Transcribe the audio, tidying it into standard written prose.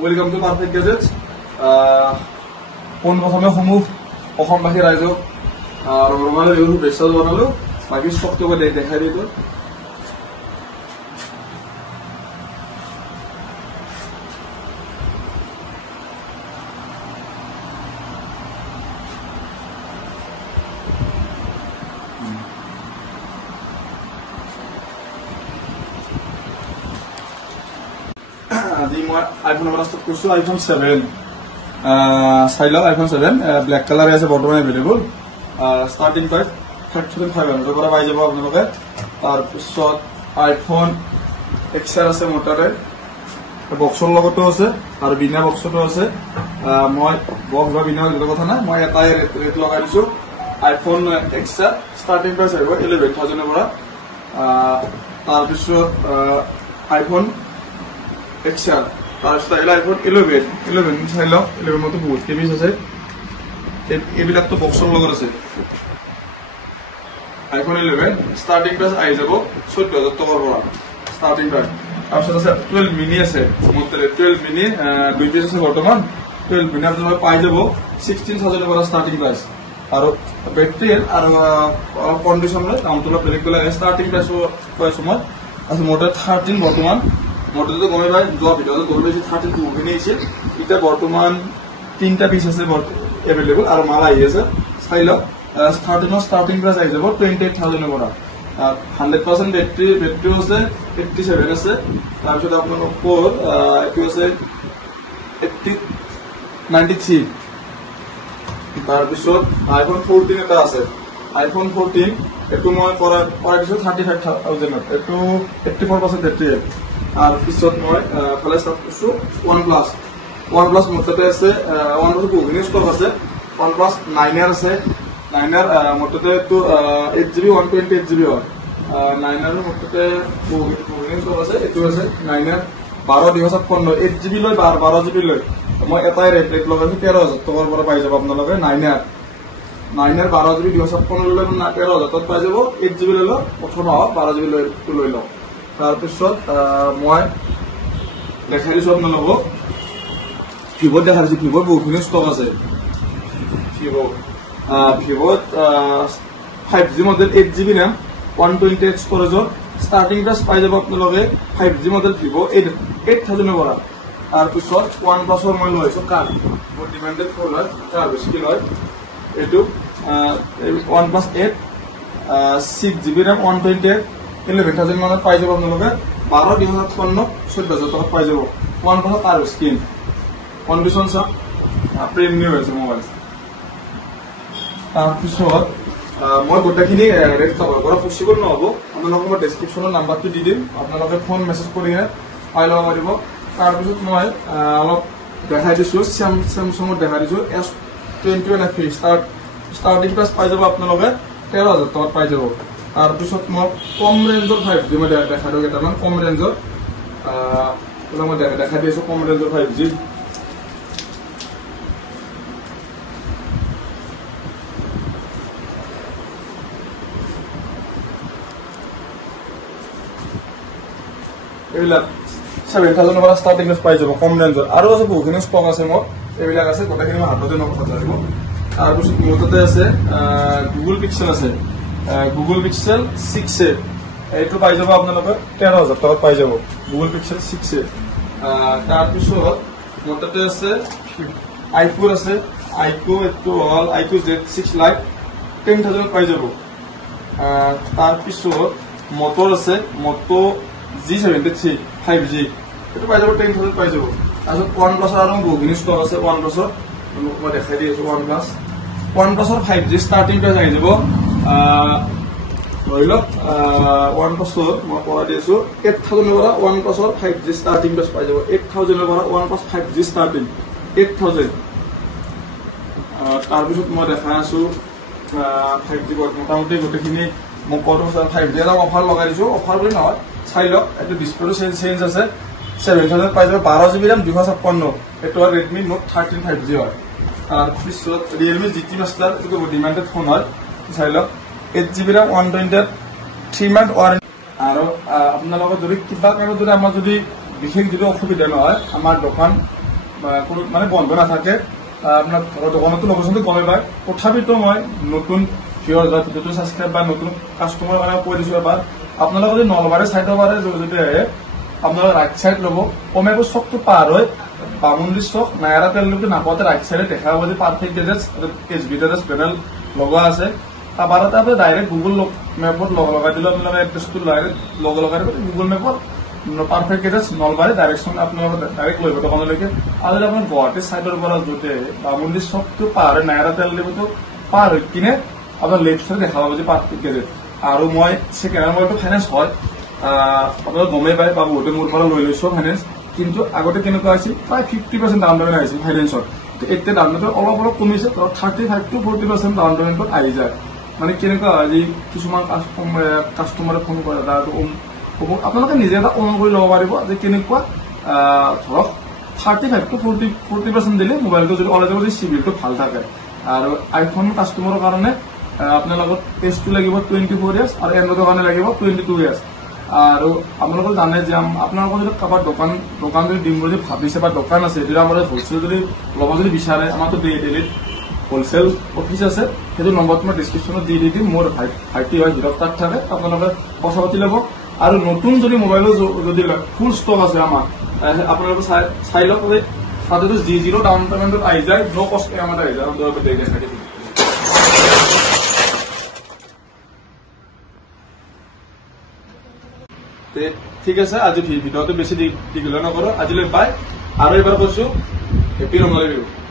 Welcome to perfect gadgets. পোনপ্ৰথমে সমূহ অসমবাসী ৰাইজক ৰঙালী বিহুৰ শুভেচ্ছা জনালো। বাকী চবটোকে দেখাই দিলো। আজি মই আইফোন পৰা ষ্টাৰ্ট কৰিছো। আইফোন 7 চাই লওক। আইফোন 7 ব্লেক কালাৰ আছে বৰ্তমান এভেইলেবল। ষ্টাৰ্টিং প্ৰাইচ 35,500 পৰা পাই যাব আপোনালোকে। তাৰপিছত আইফোন XR আছে মোটাৰে, বক্সৰ লগতো আছে আৰু বিনা বক্সতো আছে। মই বক্স বা বিনা কথা নাই, মই এটাই ৰেট লগাই দিছো। আইফোন XR ষ্টাৰ্টিং প্ৰাইচ আহিব 11,000 পৰা। তাৰপিছত আইফোন XR তাৰপিছত আইফোন 11 চাই লওক। 11 মতো বহুত কেবিজ আছে, এইবিলাকতো বক্সৰ লগত আছে। আইফোন 11 ষ্টাৰ্টিং প্ৰাইচ আহি যাব 14,000 টকাৰ পৰা ষ্টাৰ্টিং প্ৰাইচ। তাৰপিছত আছে 12 মিনি আছে মোৰ তাতে। 12 মিনি 2 পিচ আছে বৰ্তমান। 12 মিনি আপোনালোকে পাই যাব 16,000 পৰা ষ্টাৰ্টিং প্ৰাইচ। আৰু বেটাৰী আৰু অলপ কণ্ডিশ্যনলৈ দামটো অলপ বেলেগ বেলেগ। ষ্টাৰ্টিং প্ৰাইচো কৈছো মই। তাৰপিছত মোৰ তাত 13 বৰ্তমান। মোটাতো গমে পাই যোৱা ভিডিঅ'ত গম পাইছো 32 মিনি আছিল। এতিয়া বৰ্তমান 3টা পিচ আছে এভেইলেবল আৰু মাল আহি আছে। চাই লওক। 13 ষ্টাৰ্টিং প্ৰাইচ আহি যাব 28,000 পৰা। 100% বেটাৰী আছে, 87 আছে। তাৰপিছত আপোনালোকৰ এইটো আছে 93। তাৰপিছত আইফোন 14 এটা আছে। আইফোন 14 এইটো মই কৰাই দিছো 35,000। এইটো 84% বেটাৰী। তাৰপিছত মই ফালে ষ্টাৰ্ট কৰিছো ওৱান প্লাছ মোৰ তাতে আছে। ওৱান প্লাছ বহুখিনি ষ্টক আছে। ওৱান প্লাছ 9R আছে। 9R মোৰ তাতে এইটো 8GB 128GB হয়। 9R মোৰ তাতে বহুখিনি ষ্টক আছে। এইটো আছে 9R 12,256 8GB লৈ 12GB লৈ মই এটাই ৰেট লগাইছো 13,000 টকাৰ পৰা পাই যাব আপোনালোকে। 9R 12GB 256 লৈ 13,000 পাই যাব। 8GB লৈ লওক, 12GB লৈ লওক। তাৰপিছত মই দেখাই দিছো আপোনালোকক ভিভ'ত দেখাই দিছো। ভিভ'ত বহুখিনি ষ্টক আছে। ভিভ'ত 5G মডেল 8GB ৰেম 128 ষ্টৰেজৰ ষ্টাৰ্টিং প্ৰাইচ পাই যাব আপোনালোকে 5G মডেল ভিভ' 8,000 পৰা। তাৰপিছত ওৱান প্লাছৰ মই লৈ আহিছো কাৰ মোৰ ডিমাণ্ডেড ফোন হয়, কাৰ বেছি হয়। এইটো ওৱান প্লাছ 8 6GB ৰেম 128 11,000 মানত পাই যাব আপোনালোকে। 12,256 14,000 টকাত পাই যাব। ওৱান প্লাছ তাৰ স্ক্ৰীন কণ্ডিশ্যন চাওক, ব্ৰেণ্ড নিউ হৈছে মোবাইল। তাৰপিছত মই গোটেইখিনি ৰেট কভাৰ কৰা পচিবল নহ'ব। আপোনালোকক মই ডেছক্ৰিপশ্যনৰ নাম্বাৰটো দি দিম, আপোনালোকে ফোন মেছেজ কৰি পাই ল'ব পাৰিব। তাৰপিছত মই অলপ দেখাই দিছোঁ চেমচাঙত দেখাই দিছোঁ S21 FE ষ্টাৰ্টিং প্ৰাইচ পাই যাব আপোনালোকে 13,000 টকাত পাই যাব। তাৰপিছত মই কম ৰেঞ্জৰ 5G মই দেখাই দিওঁ কেইটামান কম ৰেঞ্জৰ। মই দেখাই দি আছোঁ কম ৰেঞ্জৰ 5G। এইবিলাক 7,000 পৰা ষ্টাৰ্টিং পাই যাব কম ৰেঞ্জৰ। আৰু আছে বহুখিনি ষ্টক আছে মোৰ, এইবিলাক আছে গোটেইখিনি মই হাততে নকথা লাগিব। তাৰপিছত মোৰ তাতে আছে গুগল পিক্সেল আছে। গুগল পিক্সেল 6A এইটো পাই যাব আপোনালোকে 13,000 টকাত পাই যাব গুগল পিক্সেল 6A। তাৰপিছত মোৰ তাতে আছে আইকিউ আছে। আইকিউ এইটো হ'ল আইকিউ Z6 Lite 10,000 পাই যাব। তাৰপিছত মটৰ আছে, মটো G73 5G এইটো পাই যাব 10,000 পাই যাব। তাৰপিছত ওৱান প্লাছৰ আৰু বহুখিনি ষ্টক আছে। ওৱান প্লাছৰ মই দেখাই দি আছোঁ। ওৱান প্লাছৰ 5G ষ্টাৰ্টিং প্ৰাইচ আহি যাব ধৰি লওক ওৱান প্লাছৰ মই কৰাই দি আছোঁ 8,000 পৰা। ওৱান প্লাছৰ 5G ষ্টাৰ্টিং প্ৰাইচ পাই যাব 8,000 পৰা। One plus 5G starting 8,000। তাৰপিছত মই দেখাই আছোঁ 5G মোটামুটি গোটেইখিনি মোক কত 5G এটা অফাৰ লগাই দিছোঁ। অফাৰ বুলি নহয়, চাই লওক। এইটো ডিছপ্লেটো চেঞ্জ আছে। 7,000 পাই যাব 12GB ৰেম 256। এইটো হয় ৰেডমি নোট 13 5G হয়। তাৰপিছত ৰিয়েলমি GT Master এইটো ডিমাণ্ডেড ফোন হয়। চাই লওক 8GB ৰেম 128 3 মান্থ ৱাৰেণ্টি। আৰু আপোনালোকৰ যদি কিবা কাৰণত যদি আমাৰ যদি বিশেষ যদি অসুবিধা নহয়, আমাৰ দোকান কোনো মানে বন্ধ নাথাকে আপনার দোকানতো লোকেশনটো গমে পায় তথাপিতো মই নতুন ভিউয়ার নতুন সাবস্ক্রাইব বা নতুন কাস্টমার কাৰণে কৈ দিছো এবাৰ আপোনালোকে যদি নলবাৰী সাইডৰ বাৰে যদি আহে আপনারা রাইট সাইড লব কমেবো চকটো পার হয় বামুন্দির চক নায়ারা তেলকে নাপাতে রাইট সাইডে দেখা পাবো যে perfect guesses SB guesses panel লগা আছে তারপরে আপনি ডাইরেক্ট গুগল ম্যাপত লগাই দিলে আপনারা এড্রেসটো লগাই গুগল ম্যাপত পারফেক্ট গেজেস নলবাৰী ডাইৰেকশন আপনাৰা ডাইৰেক্ট লইব দোকানলৈকে আৰ যদি আপনাৰ গুৱাহাটী সাইডৰ পৰা যদি বামুন্দির চকটো পার হয় নায়ারা তেল দিবতো পার হয় কিনে আপনার লেফট সাইডে দেখা পাবো যে পারফেক্ট গেজেস আর মই সেকেন্ড নম্বরটো ফাইনেন্স হয় আপনারা গমেই পায় বা বহুতে মোৰ পৰা লৈ লৈছো ফাইনেন্স কিন্তু আগতে কেনেকুৱা আছিল প্ৰায় 50% ডাউন পেমেণ্ট আহিছিল ফাইনেন্সত এতিয়া ডাউন পেমেণ্ট অলপ অলপ কমিছে 35 to 40% ডাউন পেমেণ্টত আহি যায় মানে কেনেকুৱা হয় যে কিছুমান কাষ্টমাৰে ফোন কৰে আপোনালোকে নিজে এটা অনুমান কৰি ল'ব পাৰিব যে কেনেকুৱা ধৰক 35 to 40% দিলে মোবাইলটো যদি অলৰেডি যদি চিভিলটো ভাল থাকে আৰু আইফোন কাষ্টমাৰৰ কাৰণে আপোনাৰ লগত টেষ্টটো লাগিব 24 ইয়াৰ্ছ আৰু এণ্ড্ৰইডৰ কাৰণে লাগিব 22 ইয়াৰ্ছ আৰু আপোনালোকে জানে যে আপোনালোকৰ যদি কাৰোবাৰ দোকান যদি দিম বুলি ভাবিছে বা দোকান আছে যদি আমাৰ হোলচেল যদি ল'ব যদি বিচাৰে আমাৰতো ডেইলিত হোলচেল অফিচ আছে সেইটো নম্বৰটো মই ডিছক্ৰিপশ্যনত দি দিম মোৰ ভাইটি হয় হিৰক তাত থাকে আপোনালোকে কথা পাতি ল'ব আৰু নতুন যদি মোবাইলৰ যদি ফুল ষ্টক আছে আমাৰ আপোনালোকে চাই লওক যে তাতেতো জিৰ' ডাউন পেমেণ্টত আহি যায় ন' কষ্ট আমাৰ আহি যায় দেখাই দিম ঠিক আছে আজি ভিডিঅ'টো বেছি দীঘলীয়া নকৰো আজিলৈ পাই আৰু এবাৰ কৈছো হেপী ৰঙালী বিহু